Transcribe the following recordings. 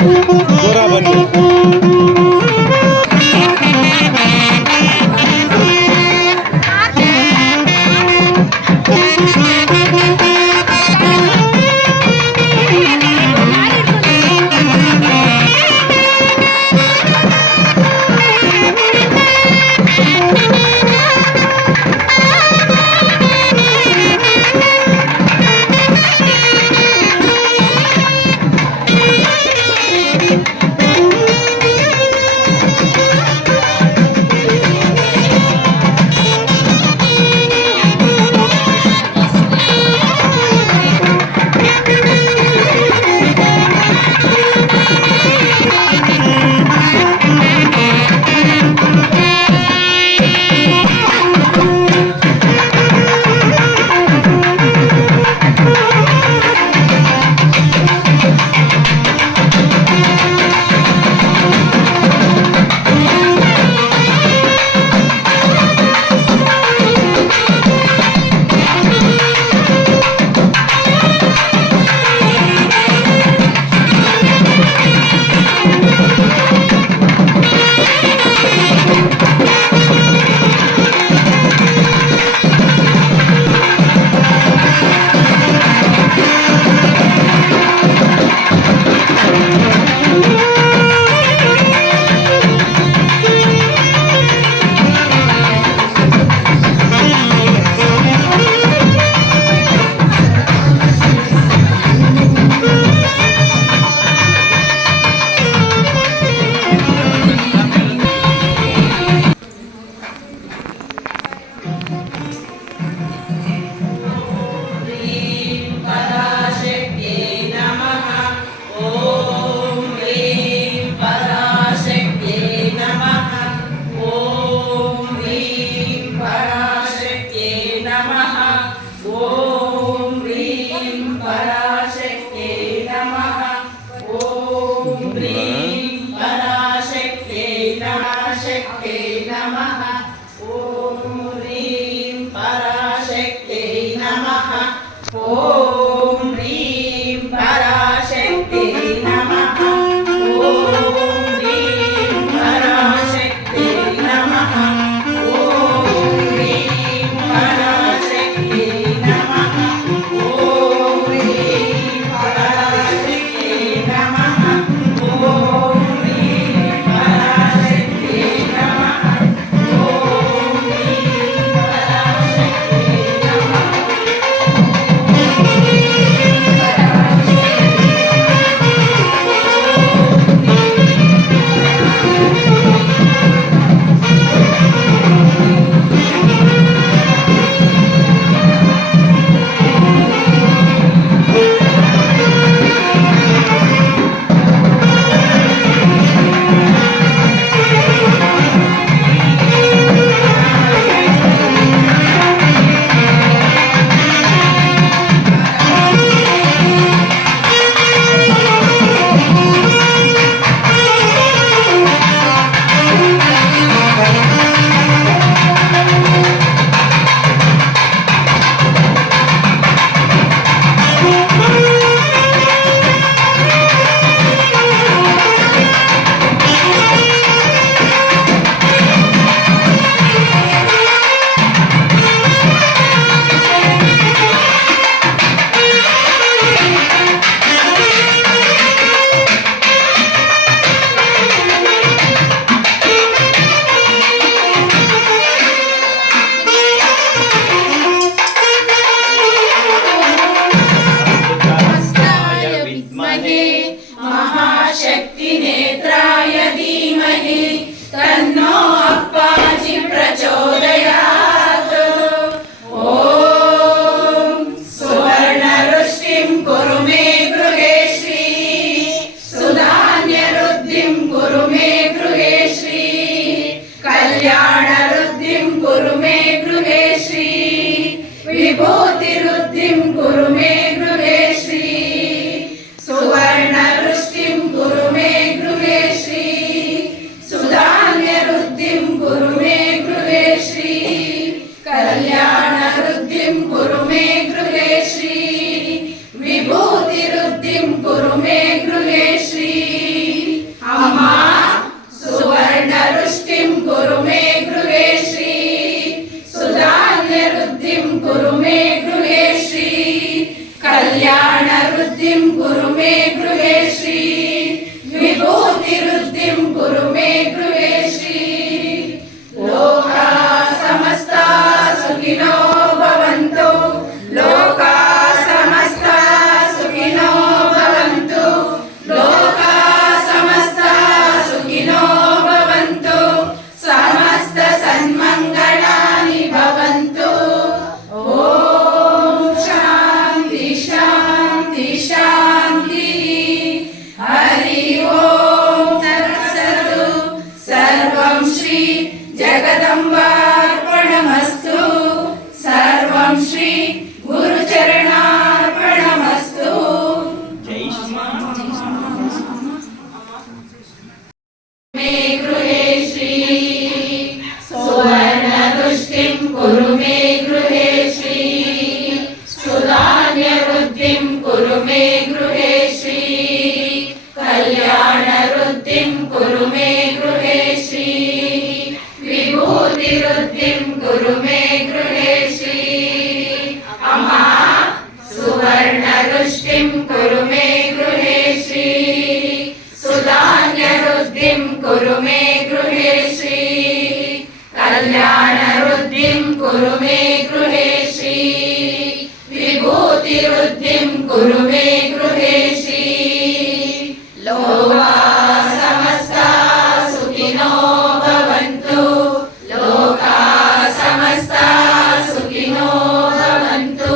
ದೂರ ಬನ್ನಿ. कुरु मे गृहे श्री सुवर्ण वृष्टिं कुरु मे विभूतिरुद्धिं कुरु मे गृहे श्री विभूतिरुद्धिं कुरु मे गृहे श्री लोकाः समस्ताः सुखिनो भवन्तु लोकाः समस्ताः सुखिनो भवन्तु लोकाः समस्ताः सुखिनो भवन्तु समस्त सन्मङ्गलानि भवन्तु ॐ शान्ति शान्ति शान्तिः हरि ओम तत्सत् सर्वं श्री जगदम्बार्पणमस्तु सर्वं श्री गुरुचरणार्पणमस्तु मे गृहे श्री सुवर्णदुष्टिं कुरु मे गृहे श्री सुधान्यवृद्धिं कुरु मे गृहे श्री कल्याणवृद्धिं कुरु मे गृहे श्री विभूतिवृद्धिं कुरु मे गृहे श्री अमा सुवर्णदुष्टिं कुरु मे गृहे श्री सुधान्यवृद्धिं कुरु मे गृहे श्री कल्याणवृद्धिं कुरु मे गृहे श्री विभूतिवृद्धिं कुरु मे गृहे श्री लोकाः समस्ताः सुखिनो भवन्तु लोकाः समस्ताः सुखिनो भवन्तु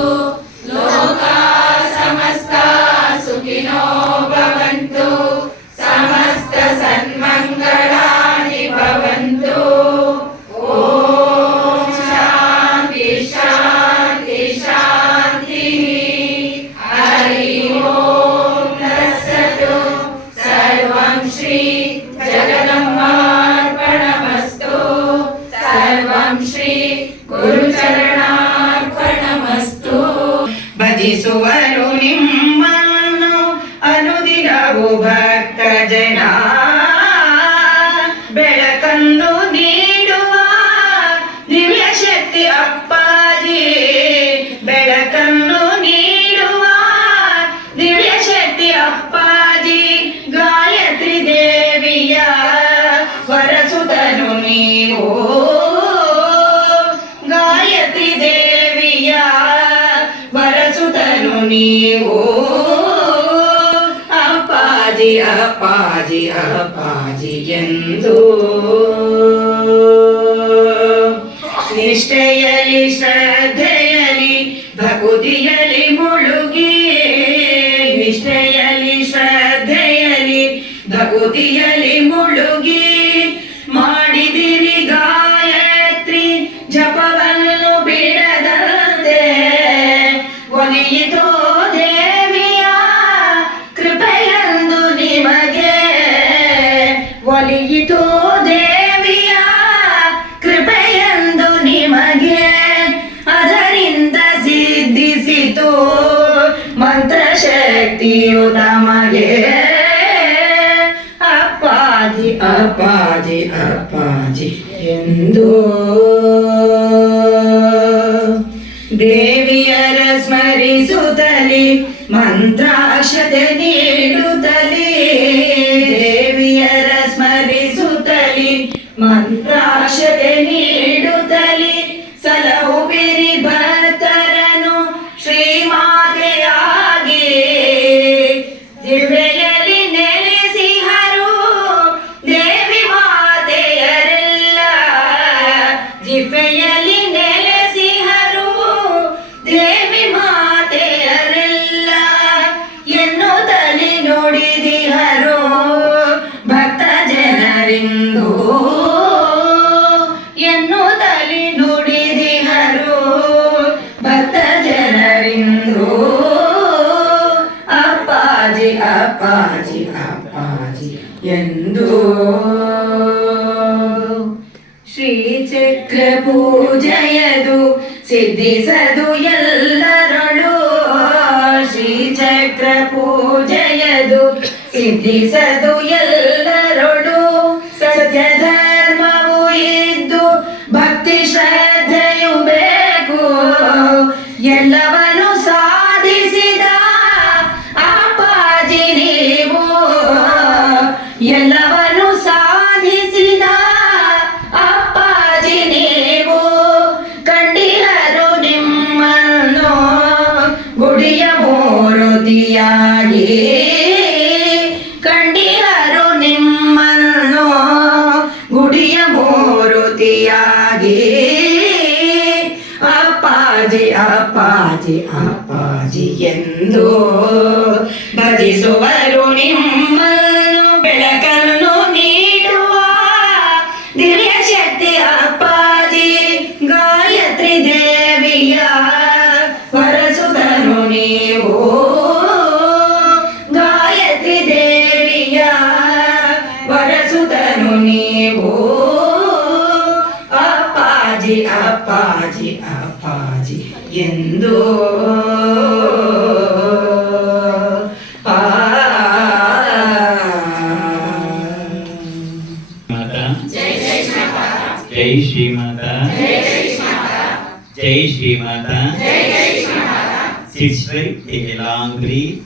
लोकाः समस्ताः सुखिनो भवन्तु समस्त सन्मङ्गलानि भवन्तु ॐ शान्ति शान्ति शान्तिः हरि ओम तत्सत् सर्वं श्री जगदम्बार्पणमस्तु सर्वं श्री गुरुचरणार्पणमस्तु ಭಜಿಸುವರು ನಿಮ್ಮನ್ನು ಅನುದಿನವು ಭಕ್ತ ಜನ ಬೆಳಕನ್ನು ನೀಡುವ ದಿವ್ಯ ಶಕ್ತಿ ಅಪ್ಪಾಜಿ ಬೆಳಕನ್ನು ನೀಡುವ ದಿವ್ಯ ಶಕ್ತಿ ಅಪ್ಪಾಜಿ ಗಾಯತ್ರಿ ದೇವಿಯ ವರಸುತನು ನೀವು ಗಾಯತ್ರಿ ದೇವಿಯ ವರಸುತನು ನೀವು ಅಪ್ಪಾಜಿ ಅಪ್ಪಾಜಿ ಅಪ್ಪಾಜಿ ಎಂದು ನಿಷ್ಠೆಯಲಿ ಶ್ರದ್ಧೆಯಲಿ ಭಕುತಿಯಲಿ ಮುಳುಗಿ ನಿಷ್ಠೆಯಲಿ ಶ್ರದ್ಧೆಯಲಿ ಭಕುತಿಯಲಿ ಮುಳುಗಿ ಮಾಡಿದಿರಿ ಗಾಯತ್ರಿ ಜಪವನ್ನು ಬಿಡದಂತೆ ಒಲಿಯಿತೋ ದೇವಿಯ ಕೃಪೆಯಂದು ನಿಮಗೆ ಒಲಿಯಿತೋ ದೇವಿಯ ಕೃಪೆಯಂದು ನಿಮಗೆ ಅದರಿಂದ ಸಿದ್ಧಿಸಿತು ಮಂತ್ರಶಕ್ತಿಯು ತಮಗೆ ಅಪ್ಪಾಜಿ ಅಪ್ಪಾಜಿ ಅಪ್ಪಾಜಿ ಎಂದು ದೇವಿಯರ ಸ್ಮರಿಸುತ್ತಲಿ ಮಂತ್ರಾಕ್ಷತೆ ನೀಡುತ್ತಲಿ ದೇವಿಯರ ಸ್ಮರಿಸುತ್ತಲಿ ಮಂತ್ರಾಕ್ಷತೆ ನೀಡುತ್ತಲಿ ಸಲಹುವಿರಿ ಭಕ್ತರನು ಶ್ರೀಮಾತೆಯಾಗಿ ದಿವ್ಯೆಯಲ್ಲಿ ನೆಲೆಸಿಹರು ದೇವಿ ಮಾತೆಯರೆಲ್ಲ ದಿವ್ಯೆಯಲ್ಲಿ ನೆಲೆಸಿಹರು ದೇವಿ ಮಾತೆಯರೆಲ್ಲ ಎನ್ನುತ್ತಲಿ ನುಡಿದಿಹರು ಭಕ್ತ ಜನರಿಂದು ಎನ್ನುತ್ತಲಿ ನುಡಿದಿಹರು ಭಕ್ತ ಜನರಿಂದು ಅಪ್ಪಾಜಿ ಅಪ್ಪಾಜಿ ಅಪ್ಪಾಜಿ ಎಂದು ಶ್ರೀಚಕ್ರ ಪೂಜೆಯದು ಸಿದ್ಧಿಸದು ಎಲ್ಲರಳು ಶ್ರೀಚಕ್ರ ಪೂಜೆಯದು ಸಿದ್ಧಿಸದು ಎಲ್ಲರಳು ಸತ್ಯ ಧರ್ಮವು ಇದ್ದು ಭಕ್ತಿ ಶ್ರದ್ಧೆಯು ಬೇಕು ಎಲ್ಲವನ್ನು ಸಾಧಿಸಿದ ಆ ಕಂಡಿಹರು ನಿಮ್ಮನ್ನು ಗುಡಿಯ ಮೂರುತಿಯಾಗಿ. ಅಪ್ಪಾಜಿ ಅಪ್ಪಾಜಿ ಅಪ್ಪಾಜಿ ಎಂದು ಭಜಿಸುವರು ನಿಮ್ಮನ್ನು. ಬೆಳಕನ್ನು ನೀಡುವ ದಿವ್ಯ ಶಕ್ತಿ ಅಪ್ಪಾಜಿ, ಗಾಯತ್ರಿ ದೇವಿಯ ವರಸುದರು ನೀವು. ಗಾಯತ್ರಿ ದೇವಿಯ ವರಸುದರು ನೀವು. ಅಪ್ಪಾಜಿ ಅಪ್ಪಾಜಿ ಅಪ್ಪಾಜಿ ಎಂದು जय श्री माता, जय Shri Mata. Sit straight, take a long breath.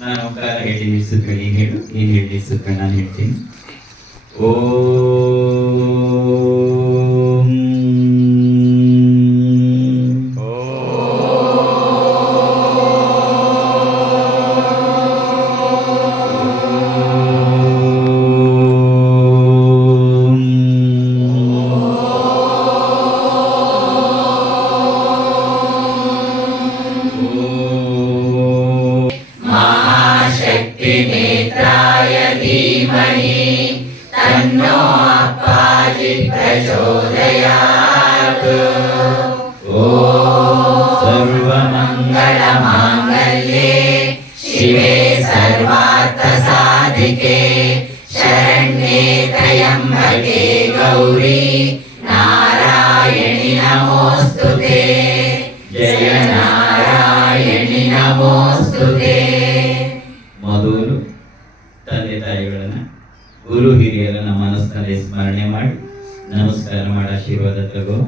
ನಾನು ಒಬ್ಬರ ಹೇಳಿ ನಿಲ್ಲಿಸುತ್ತೇನೆ, ನೀನು ಹೇಳು, ನೀನು ಹೇಳಿ ನಿಲ್ಲಿಸುತ್ತೇನೆ, ನಾನು ಹೇಳ್ತೀನಿ. ಓಂ नेत्राय धीमहि तन्नो अप्पाजि प्रचोदयात्. ॐ सर्वमङ्गलमाङ्गल्ये शिवे सर्वार्थसाधिके शरण्ये त्र्यम्बके गौरी नारायणि नमोऽस्तुते. जय नारायणि नमोऽस्तुते. ಮೊದಲು ತಂದೆ ತಾಯಿಗಳನ್ನ, ಗುರು ಹಿರಿಯರನ್ನ ಮನಸ್ಸಿನಲ್ಲಿ ಸ್ಮರಣೆ ಮಾಡಿ ನಮಸ್ಕಾರ ಮಾಡಿ ಆಶೀರ್ವಾದ ತಗೋ.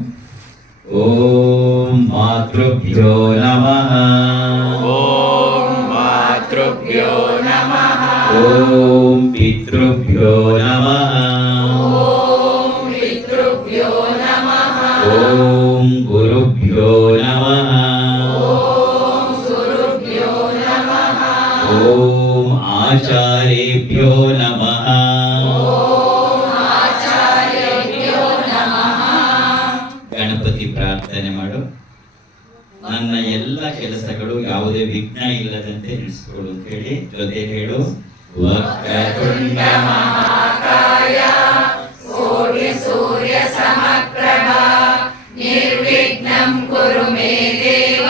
ಓಂ ಮಾತೃಭ್ಯೋ ನಮಃ. ಓಂ ಮಾತೃಭ್ಯೋ ನಮಃ. ಓಂ ಪಿತೃಭ್ಯೋ ನಮಃ. ಓಂ ಪಿತೃಭ್ಯೋ ನಮಃ. ಓಂ ಗುರುಭ್ಯೋ ನಮಃ. ಓಂ ಗುರುಭ್ಯೋ ನಮಃ. ಓಂ ಆಚಾರ್ಯೇಭ್ಯೋ ನಮಃ. ಓಂ ಆಚಾರ್ಯೇಭ್ಯೋ ನಮಃ. ಗಣಪತಿ ಪ್ರಾರ್ಥನೆ ಮಾಡು. ನನ್ನ ಎಲ್ಲ ಕೆಲಸಗಳು ಯಾವುದೇ ವಿಘ್ನ ಇಲ್ಲದಂತೆ ನಡೆಸಿಕೊಡು ಅಂತ ಹೇಳಿ ಜೊತೆ ಹೇಳು. ವಕ್ರತುಂಡ ಮಹಾಕಾಯ ಕೋಟಿ ಸೂರ್ಯ ಸಮಪ್ರಭ ನಿರ್ವಿಘ್ನಂ ಕುರು ಮೇ ದೇವ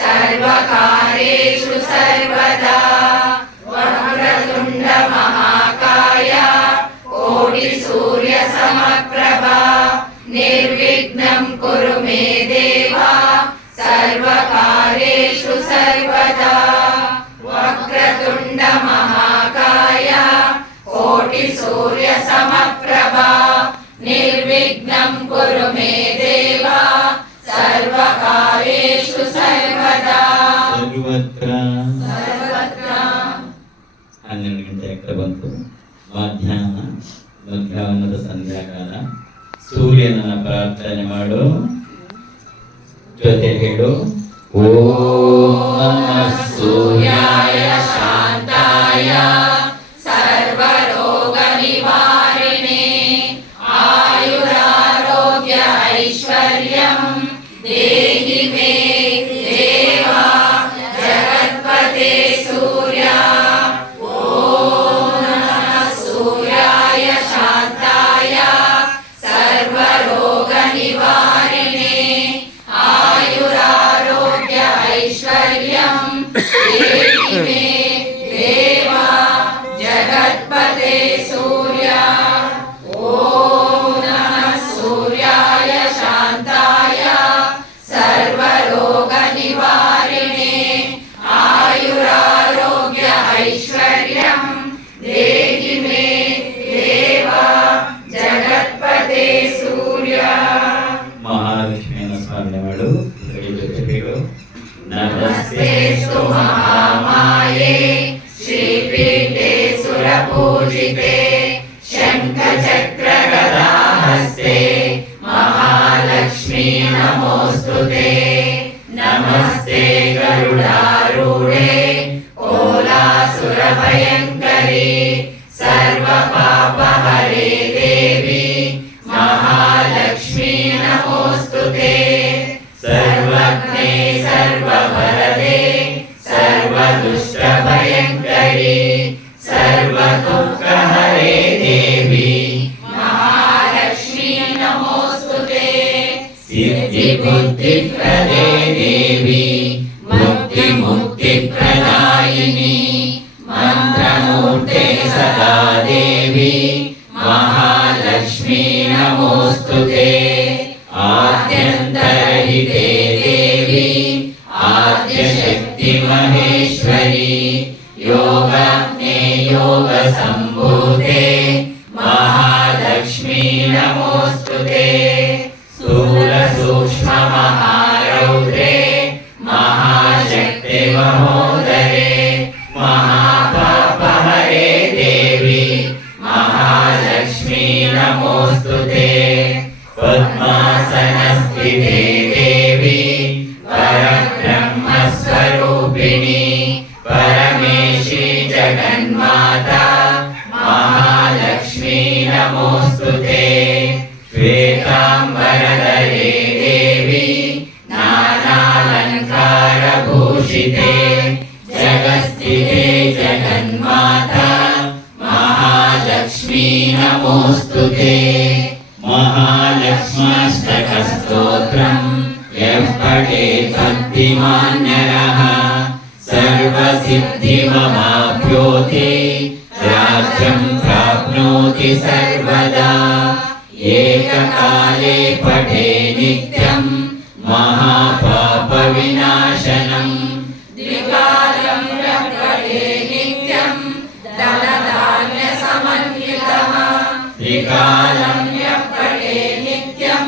ಸರ್ವಕಾರ್ಯೇಷು ಸರ್ವದಾ. ವಕ್ರತುಂಡ ಮಹಾಕಾಯ ಕೋಟಿ ಸೂರ್ಯ ಸಮಪ್ರಭ ನಿರ್ವಿಘ್ನಂ ಕುರು ಮೇ ದೇವ ಸರ್ವಕಾರ್ಯೇಷು ಸರ್ವದಾ. ವಕ್ರತುಂಡ ಮಹಾಕಾಯ ಕೋಟಿ ಸೂರ್ಯ ಸಮಪ್ರಭ ನಿರ್ವಿಘ್ನಂ ಕುರು ಮೇ ದೇವ ಸರ್ವಕಾರ್ಯೇಷು ಸರ್ವದಾ. ಸರ್ವತ್ರ. ಸರ್ವತ್ರ. 12 ಗಂಟೆ ಆಗ್ತಾ ಬಂತು. ಮಧ್ಯಾಹ್ನದ ಸಂಧ್ಯಾಕಾಲ. ಸೂರ್ಯನನ್ನ ಪ್ರಾರ್ಥನೆ ಮಾಡು. ಜೊತೆ ಹೇಳು. ಓಂ ನಮಃ ಸೂರ್ಯಾಯ ಶಾಂತಾಯ ಸರ್ವರೋಗ ನಿವಾರಿಣೆ ಆಯುರಾರೋಗ್ಯ ಐಶ್ವರ್ಯಂ ದೇಹಿ ಮೇ ದೇವ ಜಗತ್ಪತೆ ಸೂರ್ಯ. ಓಂ ನಮಃ ಸೂರ್ಯಾಯ ಶಾಂತಾಯ ಸರ್ವರೋಗ ನಿವಾರಿಣೆ ಆಯುರಾರೋಗ್ಯ ಐಶ್ವರ್ಯಂ ದೇಹಿ ಮೇ ದೇವ ಜಗತ್ಪತೆ ಸೂರ್ಯ. ಓಂ ನಮಃ ಸೂರ್ಯಾಯ ಶಾಂತಾಯ ಸರ್ವರೋಗ ನಿವಾರಿಣೆ ಆಯುರಾರೋಗ್ಯ ಐಶ್ವರ್ಯಂ ದೇಹಿ ಮೇ ದೇವ ಜಗತ್ಪತೆ ಸೂರ್ಯ. ಮಹಾಲಕ್ಷ್ಮಿಯನ್ನು ಸ್ಮರಣೆ ಮಾಡು. ಜೊತೆ ಹೇಳು. ನಮಸ್ತೆಸ್ತು ಮಹಾಮಾಯೇ ಶ್ರೀಪೀಠೆ ಸುರಪೂಜಿತೆ ಶಂಖಚಕ್ರ ಗದಾಹಸ್ತೆ ಮಹಾಲಕ್ಷ್ಮೀ ನಮೋಸ್ತುತೆ. नमस्ते गरुडारूढे कोलासुरभयङ्करी सर्वपापहरे देवी महालक्ष्मी नमोऽस्तुते सर्वज्ञे सर्ववरदे सर्वदुष्टभयङ्करी सर्वदुःखहरे देवी महालक्ष्मी नमोऽस्तुते सिद्धिबुद्धिप्रदे देवी मुक्तिप्रदायिनी मन्त्रमूर्ते सदा देवी महालक्ष्मी नमोऽस्तुते आद्यन्तरहिते देवी आद्यशक्ति महेश्वरी योगाग्ने योगसम्भूते महालक्ष्मी नमोऽस्तुते स्थूलसूक्ष्ममहारौद्रे महाशक्ते महोदरे महापापहरे देवी महालक्ष्मी नमोऽस्तुते पद्मासनस्थिते देवी परब्रह्मस्वरूपिणी परमेशी जगन्माता महालक्ष्मी नमोऽस्तुते श्वेताम्बरधरे देवी नानालङ्कारभूषिते जगस्थिते जगन्माता महालक्ष्मी नमोऽस्तुते महालक्ष्म्याष्टकस्तोत्रम् यः पठेत् भक्तिमान् नरः सर्वसिद्धिमवाप्नोति राज्यं प्राप्नोति सर्वदा एककाले पठे नित्यं महापापविनाशनम् द्विकालं यः पठे नित्यं धनधान्यसमन्वितः त्रिकालं यः पठे नित्यं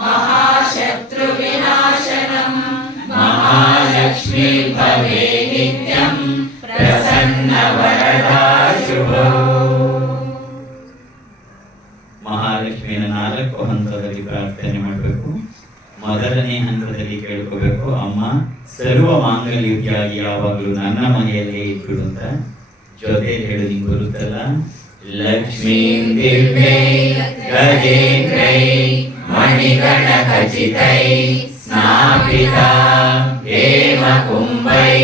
महाशत्रुविनाशनम् महालक्ष्मी भवे नित्यं प्रसन्नवरदा शुभो ಮಹಾಲಕ್ಷ್ಮಿಯನ್ನು 4 ಹಂತದಲ್ಲಿ ಪ್ರಾರ್ಥನೆ ಮಾಡಬೇಕು. ಮೊದಲನೇ ಹಂತದಲ್ಲಿ ಕೇಳ್ಕೋಬೇಕು, ಅಮ್ಮ ಸರ್ವ ಮಾಂಗಲ್ಯಕ್ಕಾಗಿ ಯಾವಾಗಲೂ ನನ್ನ ಮನೆಯಲ್ಲೇ ಇಟ್ಟು ಅಂತ. ಜೊತೆ ಹೇಳು, ನಿಂಗೆ ಬರುತ್ತಲ್ಲ. ಲಕ್ಷ್ಮೀಂ ದಿವ್ಯೈ ಗಜೇಂದ್ರೈ ಮಣಿಗಣಖಚಿತೈ ಸ್ನಾಪಿತಾ ಹೇಮಕುಂಭೈ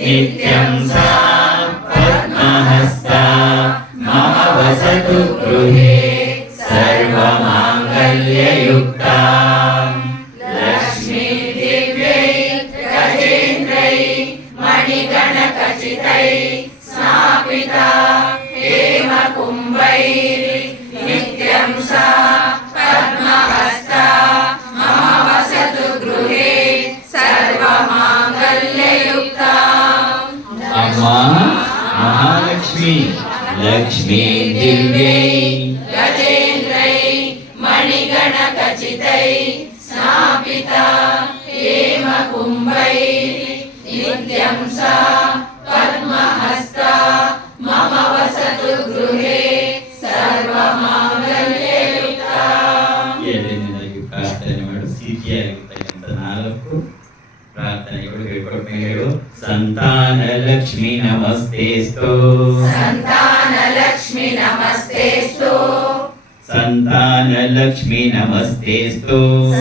ನಿತ್ಯಂ ಸಾ ಪದ್ಮಹಸ್ತಾ ಮಮ ವಸತು ಗೃಹೇ ಸರ್ವಮಾಂಗಲ್ಯಯುಕ್ತಾ लक्ष्मी दिव्यै गजेन्द्रै मणिगणखचितै स्नापिता हेमकुम्भैः नित्यं सा पद्महस्ता मम वसतु गृहे सर्वमाङ्गल्ययुक्ता ಅಮ್ಮ ಮಹಾಲಕ್ಷ್ಮಿ ಲಕ್ಷ್ಮೀ ದಿವ್ಯೈ गजेन्द्रै मणिगणखचितै स्नापिता हेमकुम्भैः नित्यं सा पद्महस्ता मम वसतु गृहे सर्वमाङ्गल्ययुक्ता ಎರಡನೇದಾಗಿ ಪ್ರಾರ್ಥನೆ ಮಾಡು. ಸಿದ್ಧಿಯಾಗಿರ್ತಕ್ಕಂಥ 4 ಪ್ರಾರ್ಥನೆಗಳು ಹೇಳ್ಕೊಟ್ಟು ಹೇಳು. ಸಂತಾನ ಲಕ್ಷ್ಮಿ ನಮಸ್ತೇಸ್ತು, ಸಂತಾನ ಲಕ್ಷ್ಮಿ ನಮಸ್ತೇಸ್ತು, ಸಂತಾನ ಲಕ್ಷ್ಮಿ ನಮಸ್ತೇಸ್ತು,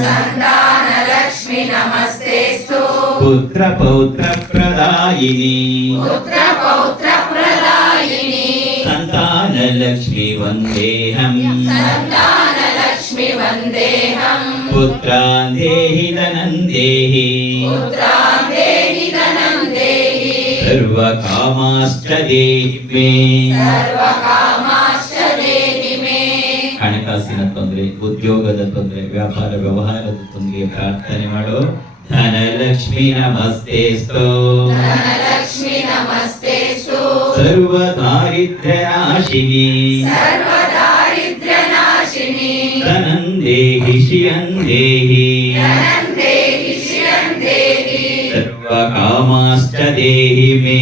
ಸಂತಾನ ಲಕ್ಷ್ಮಿ ನಮಸ್ತೇಸ್ತು, ಪುತ್ರ ಪೌತ್ರ ಪ್ರದಾಯಿನಿ, ಪುತ್ರ ಪೌತ್ರ ಪ್ರದಾಯಿನಿ, ಸಂತಾನ ಲಕ್ಷ್ಮಿ ವಂದೇಹಂ, ಸಂತಾನ ಲಕ್ಷ್ಮಿ ವಂದೇಹಂ, ಪುತ್ರಾನ್ ದೇಹಿ ಧನಂ ದೇಹಿ, ಪುತ್ರಾನ್ ದೇಹಿ ಧನಂ ದೇಹಿ, ಸರ್ವ ಕಾಮಾಶ್ಚ ದೇಹಿ ಮೇ. ಸರ್ವಕಾಮಾಶ್ಚ ದೇಹಿ ಮೇ. ಹಣಕಾಸಿನ ತೊಂದರೆ, ಉದ್ಯೋಗದ ತೊಂದರೆ, ವ್ಯಾಪಾರ ವ್ಯವಹಾರದ ತೊಂದರೆ ಪ್ರಾರ್ಥನೆ ಮಾಡು. ಧನಲಕ್ಷ್ಮಿ ನಮಸ್ತೇಸ್ತು, ಧನಲಕ್ಷ್ಮಿ ನಮಸ್ತೇಸ್ತು, ಸರ್ವ ದಾರಿದ್ರ್ಯ ನಾಶಿನಿ, ಸರ್ವ ದಾರಿದ್ರ್ಯ ನಾಶಿನಿ, ಧನಂ ದೇಹಿ ಶ್ರಿಯಂ ದೇಹಿ, ಧನಂ ದೇಹಿ ಶ್ರಿಯಂ ದೇಹಿ, ಸರ್ವ ಕಾಮಾಶ್ಚ ದೇಹಿ ಮೇ.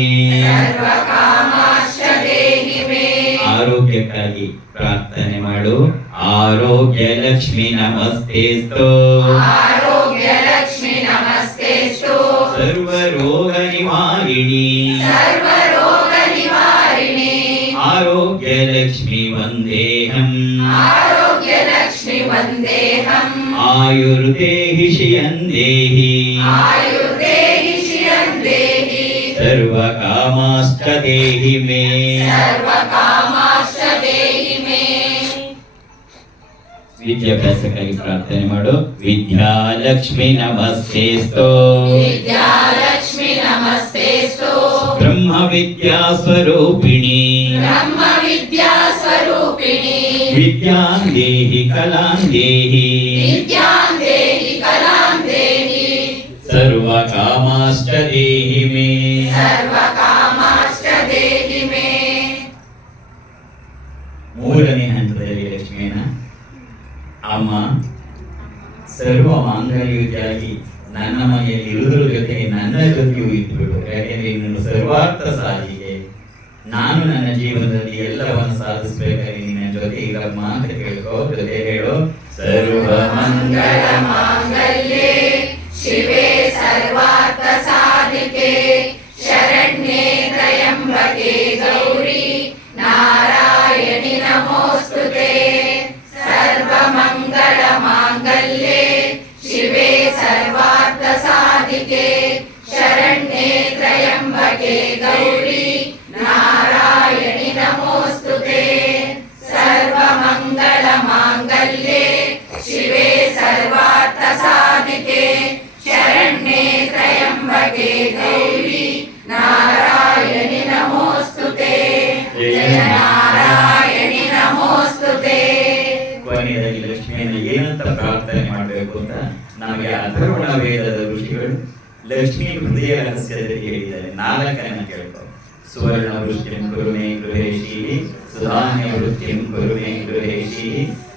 ಸರ್ವಕಾಮಾಶ್ಚ ದೇಹಿ ಮೇ. ಆರೋಗ್ಯಕ್ಕಾಗಿ ಪ್ರಾರ್ಥನೆ ಮಾಡು. ಆರೋಗ್ಯ ಲಕ್ಷ್ಮಿ ನಮಸ್ತೇಸ್ತು, ಆರೋಗ್ಯ ಲಕ್ಷ್ಮಿ ನಮಸ್ತೇಸ್ತು, ಸರ್ವರೋಗ ನಿವಾರಿಣಿ ಸರ್ವರೋಗ ನಿವಾರಿಣಿ ಆರೋಗ್ಯ ಲಕ್ಷ್ಮಿ ವಂದೇಹಂ ಆರೋಗ್ಯ ಲಕ್ಷ್ಮಿ ವಂದೇಹಂ ಆಯುರ್ದೇಹಿ ಶ್ರಿಯಂ ದೇಹಿ ಆಯುರ್ದೇಹಿ ಶ್ರಿಯಂ ದೇಹಿ ಸರ್ವಕಾಮಾಶ್ಚ ದೇಹಿ ಮೇ ಸರ್ವಕಾಮಾಶ್ಚ ದೇಹಿ ಮೇ ವಿದ್ಯಾಭ್ಯಾಸಕ್ಕಾಗಿ ಪ್ರಾರ್ಥನೆ ಮಾಡು. ವಿದ್ಯಾಲಕ್ಷ್ಮಿ ನಮಸ್ತೇಸ್ತೋ ವಿದ್ಯಾಲಕ್ಷ್ಮಿ ನಮಸ್ತೇಸ್ತು ಬ್ರಹ್ಮ ವಿದ್ಯಾ ಸ್ವರೂಪಿಣಿ ಬ್ರಹ್ಮ ವಿದ್ಯಾ ಸ್ವರೂಪಿಣಿ ವಿದ್ಯಾಂ ದೇಹಿ ಕಲಾಂ ದೇಹಿ ವಿದ್ಯಾಂ ದೇಹಿ ಕಲಾಂ ದೇಹಿ ಸರ್ವಕಾಮಾಶ್ಚ ದೇಹಿ ಮೇ ಸರ್ವಕಾಮಾಶ್ಚ ದೇಹಿ ಮೇ. ಮೂರನೇ ಹಂತದಲ್ಲಿ ಲಕ್ಷ್ಮಿಯನ್ನ ಅಮ್ಮ ಸರ್ವ ಮಾಂಗಲ್ಯವಾಗಿ ನನ್ನ ಮನೆಯಲ್ಲಿ ಇರುವುದರ ಜೊತೆಗೆ ನನ್ನ ಜೊತೆಯೂ ಇದ್ಬಿಡು. ಯಾಕೆಂದ್ರೆ ನೀನು ಸರ್ವಾರ್ಥ ಸಾಧಿಗೆ ನಾನು ನನ್ನ ಜೀವನದಲ್ಲಿ ಎಲ್ಲವನ್ನು ಸಾಧಿಸ್ಬೇಕಾದ್ರೆ ನಿನ್ನ ಜೊತೆ ಇರಮ್ಮ ಅಂತ ಕೇಳ್ಕೋ. ಜೊತೆ ಹೇಳು ಸರ್ವ ಮಂಗಳ ಮಾಂಗಲ್ಯೆ ಶಿವೆ ಸರ್ವಾರ್ಥ ಸಾಧಿಕೆ ಶರಣ್ಯೆ ತ್ರಯಂಬಕೆ ಗೌರಿ ನಾರಾಯಣಿ ನಮೋಸ್ತುತೆ. ಸರ್ವಮಂಗಳ ಮಾಂಗಲ್ಯೆ ಶಿವೆ ಸರ್ವಾರ್ಥ ಸಾಧಿಕೆ ಶರಣ್ಯೆ ತ್ರಯಂಬಕೆ ಗೌರಿ ನಾರಾಯಣಿ ನಮೋಸ್ತುತೆ. ಸರ್ವಮಂಗಳ ಮಾಂಗಲ್ಯೆ ಶಿವೆ ಸರ್ವಾರ್ಥ ಸಾಧಿಕೆ ಶರಣ್ಯೆ ತ್ರಯಂಬಕೆ ಗೌರಿ ನಾರಾಯಣಿ ನಮೋಸ್ತುತೆ. ಜಯ ನಾರಾಯಣಿ ನಮೋಸ್ತುತೆ. ಕೊನೆಯದಾಗಿ ಲಕ್ಷ್ಮಿಯನ್ನು ಏನಂತ ಪ್ರಾರ್ಥನೆ ಮಾಡಬೇಕು ಅಂತ ನಮಗೆ ಅಥರ್ವಣ ವೇದದ ಋಷಿಗಳು ಲಕ್ಷ್ಮೀ ಹೃದಯ ರಹಸ್ಯದಲ್ಲಿ ಹೇಳಿದ್ದಾರೆ. 4ನೇ ಕೇಳ್ಕೊ. ಸುವರ್ಣ ವೃಷ್ಟಿಂ ಕುರು ಮೇ ಗೃಹೇಶಿ ಸುಧಾನ್ಯ ವೃತ್ತಿಂ ಕುರು ಮೇ ಗೃಹೇಶಿ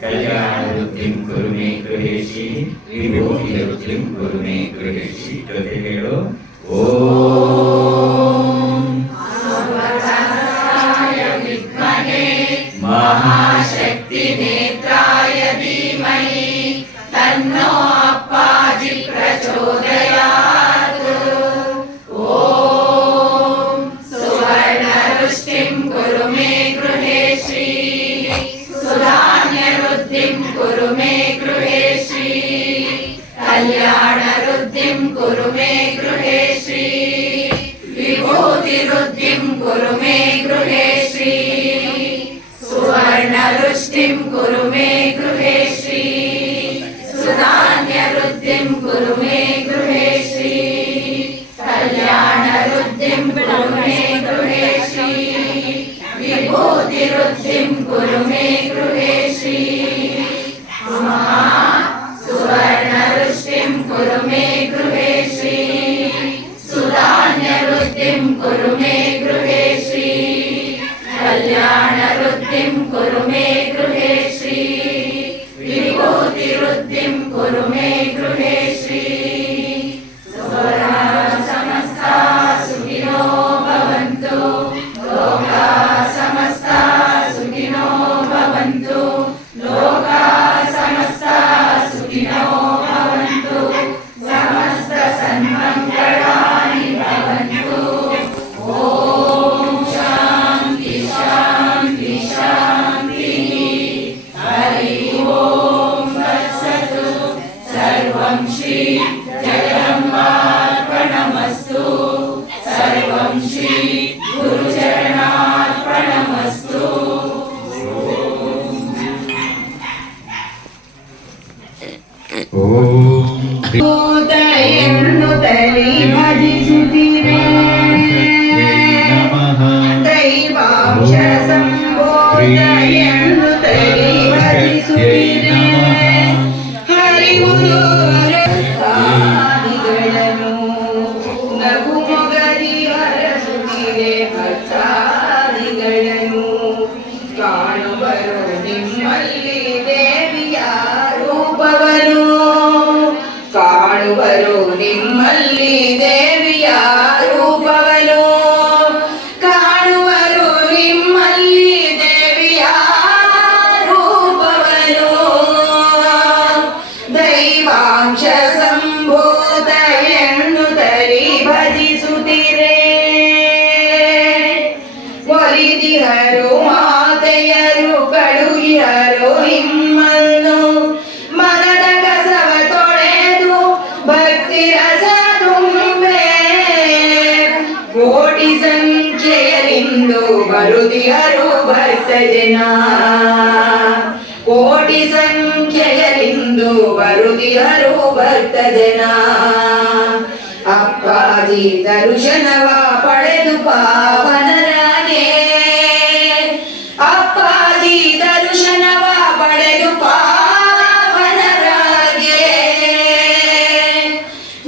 ಕಲ್ಯಾಣ ವೃತ್ತಿಂ ಕುರು ಮೇ ಗೃಹೇಶಿ ವಿಭೂತಿ ವೃತ್ತಿಂ ಕುರು ಮೇ ಗೃಹೇಶಿ. ಜೊತೆ ಹೇಳು ಓಂ ಸರ್ವಶಕ್ತಾಯ ವಿದ್ಮಹೇ ಮಹಾಶಕ್ತಿ ನೇತ್ರಾಯ ಧೀಮಹಿ ತನ್ನೋ ಅಪ್ಪಾಜಿ ಪ್ರಚೋದಯಾತ್. ಓಂ ಸುವರ್ಣ ವೃಷ್ಟಿಂ ಕುರು ಮೇ ಗೃಹೇ ಶ್ರೀ ಸುಧಾನ್ಯ ವೃದ್ಧಿಂ ಕುರು ಮೇ ಗೃಹೇ ಶ್ರೀ ಕಲ್ಯಾಣ ವೃದ್ಧಿಂ ಕುರು ಮೇ ಗೃಹೇ ಶ್ರೀ ವಿಭೂತಿ ವೃದ್ಧಿಂ ಕುರು ಮೇ ಗೃಹೇ ಶ್ರೀ ಸುವರ್ಣ ವೃಷ್ಟಿಂ ಕುರು ಮೇ ಗೃಹೇ ಶ್ರೀ ಸುಧಾನ್ಯ ವೃದ್ಧಿಂ ಕುರು ಮೇ ಗೃಹೇ ಶ್ರೀ ಕಲ್ಯಾಣ ವೃದ್ಧಿಂ ಕುರು ಮೇ ಗೃಹೇ ಶ್ರೀ ವಿಭೂತಿ ವೃದ್ಧಿಂ ಕುರು ಮೇ ಗೃಹೇ ಶ್ರೀ ಸುವರ್ಣ ವೃಷ್ಟಿಂ ಕುರು ಮೇ ಗೃಹೇ ಶ್ರೀ ಸುಧಾನ್ಯ ವೃದ್ಧಿಂ ಕುರು ಮೇ ಗೃಹೇ ಶ್ರೀ ಕಲ್ಯಾಣ ವೃದ್ಧಿಂ ಕುರು ಮೇ ಗೃಹೇ ಶ್ರೀ ವಿಭೂತಿ ವೃದ್ಧಿಂ ಕುರು ಮೇ ಗೃಹೇ ಶ್ರೀ. ಸಮಸ್ತಾ ಸುಖಿನೋ ಭವಂತು ಲೋಕಾ ಸಮಸ್ತಾ ಸುಖಿನೋ ಭವಂತು ಲೋಕಾ ಸಮಸ್ತಾ ಸುಖಿನೋ ಭವಂತು ಸಮಸ್ತ ಸನ್ಮಂಗಳಾನಿ ಭವಂತು. ಓಂ ಶಾಂತಿ ಶಾಂತಿ ಶಾಂತಿ. ಹರಿ ಓಂ ತತ್ಸತ್. ಸರ್ವಂ ಶ್ರೀ ಜಗದಂಬಾರ್ಪಣಮಸ್ತು. ಸರ್ವಂ ಶ್ರೀ ಗುರುಚರಣಾರ್ಪಣಮಸ್ತು. ಎನ್ನುತ್ತಲೇ ಭಜಿಸುತ್ತಿರೆ ದೈವಾಂಶ ಸಂಬೋಧ ಎನ್ನುತ್ತಲೇ ಭಜಿಸುತ್ತಿರೆ ಹರಿವುದು ಭಕ್ತಾದಿಗಳನ್ನು ನಗು ಮೊಗದಿ ಹರಸುತ್ತಿದೆ ಭಕ್ತಾದಿಗಳನ್ನು ಕಾಣುವರು ನಿಮ್ಮಲ್ಲಿ ದೇವಿಯ ರೂಪವನ್ನು ಕಾಣುವರು ನಿಮ್ಮಲ್ಲಿ ದೇವಿಯ ರೂಪವನ್ನು ಕಾಣುವರು ನಿಮ್ಮಲ್ಲಿ ದೇವಿಯ ರೂಪವನ್ನು ದೈವಾಂಶ ಸಂಭೂತ ಎನ್ನುತ್ತಲೇ ತಂದಿಹರು ಮಾತೆಯರು ಕಳುಹಿಹರು ನಿಮ್ಮನ್ನು ಮನದ ಕಸವ ತೊಳೆದು ಭಕ್ತಿ ರಸ ತುಂಬೆ ಕೋಟಿ ಸಂಖ್ಯೆಯರಿಂದು ಬರುದಿಹರು ಭಕ್ತ ಜನ ಕೋಟಿ ಸಂಖ್ಯೆಯರಿಂದು ಬರುದಿಹರು ಭಕ್ತ ಜನ ಅಪ್ಪಾಜಿ ದರ್ಶನವ ಪಡೆದು ಪಾವನರಾಗೆ ಅಪ್ಪಾಜಿ ದರ್ಶನವ ಪಡೆದು ಪಾವನರಾಗೆ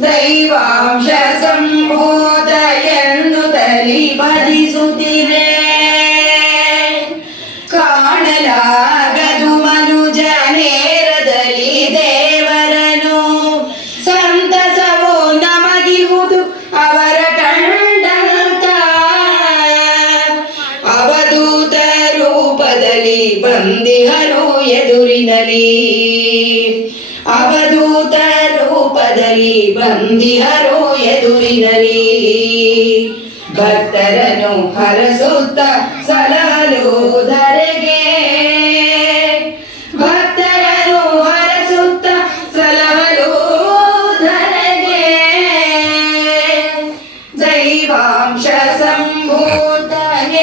ದೈವಾಂಶ ಸಂಭೂತ ಎಂದು ತಲಿ ಭಜಿಸುತ್ತಿರೆ ಕಾಣಲಾಗದು ಮನುಜ ನೇರದಲ್ಲಿ ದೇವರನು ಸಂತಸವು ನಮಗಿರುವುದು ಅವರ ಕಂಡಂತ ಅವಧೂತ ರೂಪದಲ್ಲಿ ಬಂದಿಹರು ಎದುರಿನಲಿ ಅವಧೂತ ರೂಪದಲ್ಲಿ ಬಂದಿಹರು ಎದುರಿನಲಿ ಭಕ್ತರನ್ನು ಹರಸುತ್ತ ಸಲಹಲು ಧರೆಗೆ ಭಕ್ತರನ್ನು ಹರಸುತ್ತ ಸಲಹಲು ಧರೆಗೆ ದೈವಾಂಶ ಸಂಭೂತ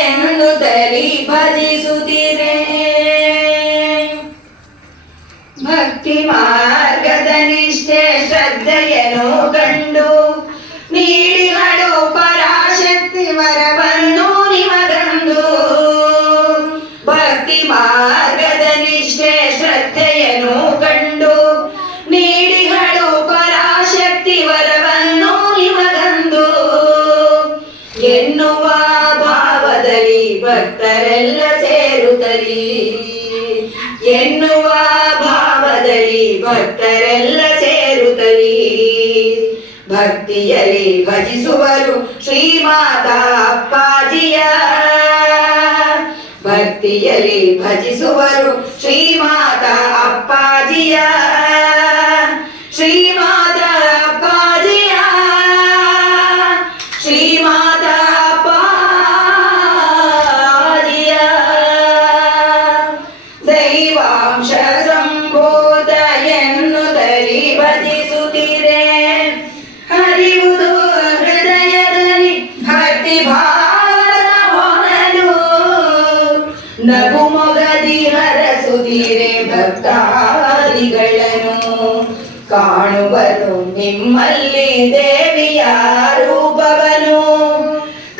ಎಂದು ತಲಿ ಭಜಿಸುತ್ತಿರೆ ಭಕ್ತಿ ಮಾರ್ಗದ ನಿಷ್ಠೆ ಶ್ರದ್ಧೆಯನ್ನು ಕಂಡು ನೀಡಿಹಳು ಪರಾಶಕ್ತಿ ವರವನ್ನು ನಿಮಗಂದು ಭಕ್ತಿ ಮಾರ್ಗದ ನಿಷ್ಠೆ ಶ್ರದ್ಧೆಯನ್ನು ಕಂಡು ನೀಡಿಹಳು ಪರಾಶಕ್ತಿ ವರವನ್ನು ನಿಮಗಂದು ಎನ್ನುವ ಭಾವದಲ್ಲಿ ಭಕ್ತರೆಲ್ಲ ಸೇರುತ್ತಲಿ ಎನ್ನುವ ಭಾವದಲ್ಲಿ ಭಕ್ತರೆಲ್ಲ ಸೇರುತ್ತಲಿ ಭಕ್ತಿಯಲ್ಲಿ ಭಜಿಸುವರು ಶ್ರೀಮಾತಾ ಅಪ್ಪಾಜಿಯ ಭಕ್ತಿಯಲ್ಲಿ ಭಜಿಸುವರು ಶ್ರೀಮಾತಾ ಅಪ್ಪಾಜಿಯ ಶ್ರೀಮಾತಾ ಅಪ್ಪಾಜಿಯ ಶ್ರೀಮಾತಾ ಅಪ್ಪಾಜಿಯ ದೈವಾಂಶ ಸಂಭೂತ ಎನ್ನುತ್ತಲಿ ಭಜಿಸುತ್ತಿರೆ ಹರಿವುದು ಹೃದಯದಲ್ಲಿ ಭಕ್ತಿ ಭಾವದ ಹೊನಲು ನಗು ಮೊಗದಿ ಹರಸುತ್ತಿರೆ ಭಕ್ತಾದಿಗಳನ್ನು ಕಾಣುವರು ನಿಮ್ಮಲ್ಲಿ ದೇವಿಯ ರೂಪವನು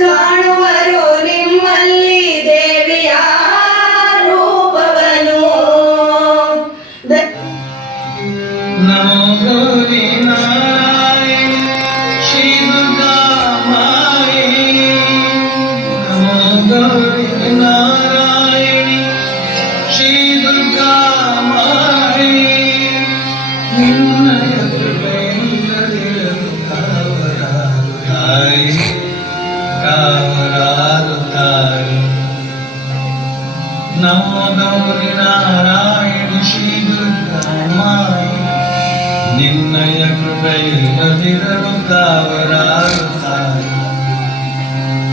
ಕಾಣುವರು ನಿಮ್ಮಲ್ಲಿ ದೇವಿಯ ರೂಪವನು ನಮೋ ಗೌರಿ ನಾರಾಯಣಿ ಶ್ರೀ ದುರ್ಗಾ ಮಾಯೇ ನಮೋ ಗೌರಿ ನಾರಾಯಣಿ ಶ್ರೀ ದುರ್ಗಾ ಮಾಯೇ ನಿನ್ನಯ ಕೃಪೆಯಿಂದಲಿರಲು ಕಾವರಾರು ತಾಯಿ ಕಾವರಾರು ತಾಯಿ ನಮೋ ಗೌರಿ ನಾರಾಯಣಿ ಶ್ರೀ ದುರ್ಗಾ ಮಾಯೇ ನಿನ್ನಯ ಕೃಪೆಯಿಲ್ಲದಿರಲು ಕಾವರಾರು ತಾಯಿ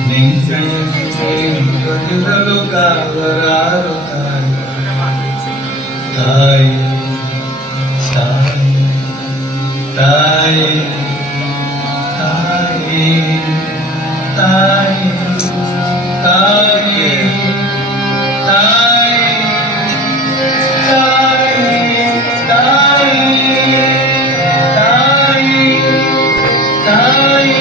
ನಿನ್ನಯ ಕೃಪೆಯಿಲ್ಲದಿರಲು ಕಾವರಾರು ತಾಯಿ ತಾಯಿ ತಾಯಿ ತಾಯಿ ತಾಯಿ ತಾಯಿ ತಾಯಿ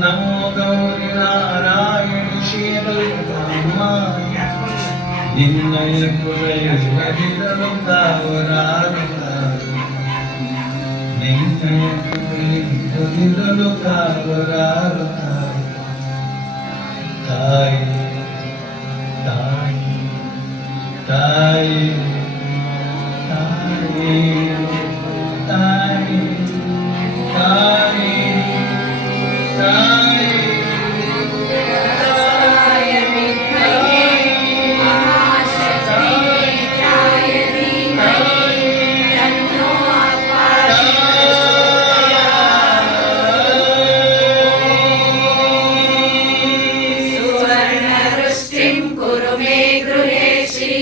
ನಮೋ ಗೌರಿ ನಾರಾಯಣಿ ಶ್ರೀ ದುರ್ಗಮ್ಮ ನಿನ್ನಯ ಕುಲಯುಗದಿರಲು ಕಾವರಾರು ನಿನ್ನಯ ಕುಲಯುಗದಿರಲು ಕಾವರಾರು ತಾಯಿ ತಾಯಿ ತಾಯಿ ತಾಯಿ ತಾಯಿ ತಾಯಿ ತಾಯಿ सुवर्णवृष्टिं कुरु मे गृहे श्री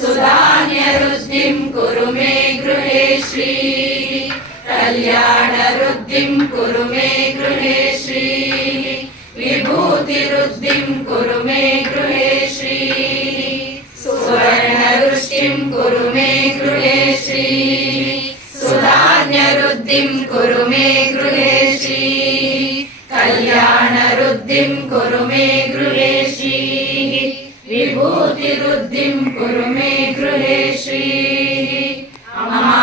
सुधान्यवृद्धिं कुरु मे गृहे श्री कल्याणवृद्धिं कुरु मे गृहे श्री विभूतिवृद्धिं कुरु मे गृहे श्री सुवर्णवृष्टिं कुरु मे गृहे श्री सुधान्यवृद्धिं कुरु मे गृहे श्री कल्याणवृद्धिं कुरु मे गृहे श्री विभूतिवृद्धिं कुरु मे गृहे श्री अम्मा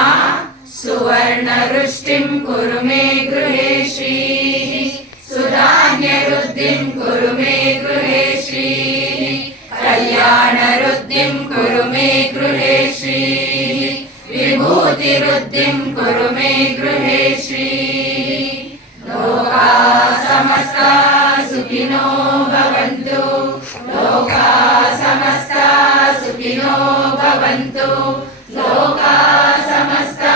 सुवर्णवृष्टिं कुरु मे गृहे श्री सुधान्यवृद्धिं कुरु मे गृहे श्री कल्याणवृद्धिं कुरु मे गृहे श्री विभूतिवृद्धिं कुरु मे गृहे श्री लोका समस्ता सुखिनो भवन्तु लोका समस्ता सुखिनो भवन्तु लोका समस्ता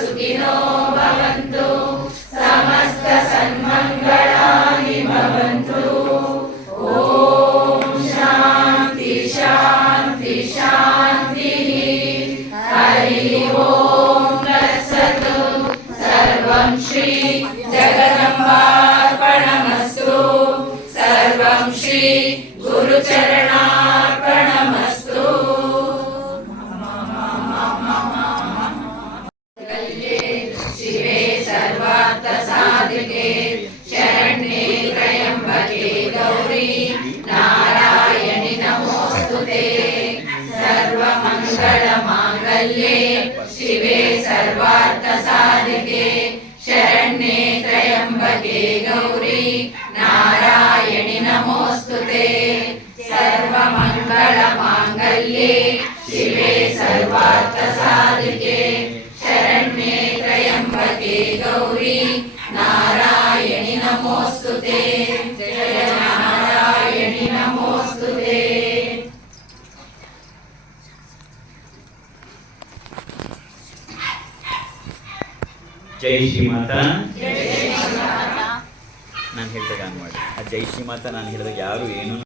सुखिनो भवन्तु समस्त सन्मङ्गलानि भवन्तु ॐ शान्ति शान्ति शान्तिः हरि ओम तत्सत् सर्वं श्री जगदम्बार्पणमस्तु सर्वं श्री गुरुचरणार्पणमस्तु शिवे सर्वार्थसाधिके शरण्ये त्र्यम्बके गौरी नारायणि नमोऽस्तुते सर्वमङ्गलमाङ्गल्ये शिवे सर्वार्थसाधिके शरण्ये त्र्यम्बके गौरी नारायणि नमोऽस्तुते सर्वमङ्गलमाङ्गल्ये शिवे सर्वार्थसाधिके शरण्ये त्र्यम्बके गौरी नारायणि नमोऽस्तुते जय नारायणि नमोऽस्तुते ಜೈ ಶ್ರೀಮಾತಾ. ನಾನು ಹೇಳಿದಾಗ ಮಾಡಿ ಆ ಜೈ ಶ್ರೀಮಾತಾ ನಾನು ಹೇಳಿದಾಗ ಯಾರು ಏನು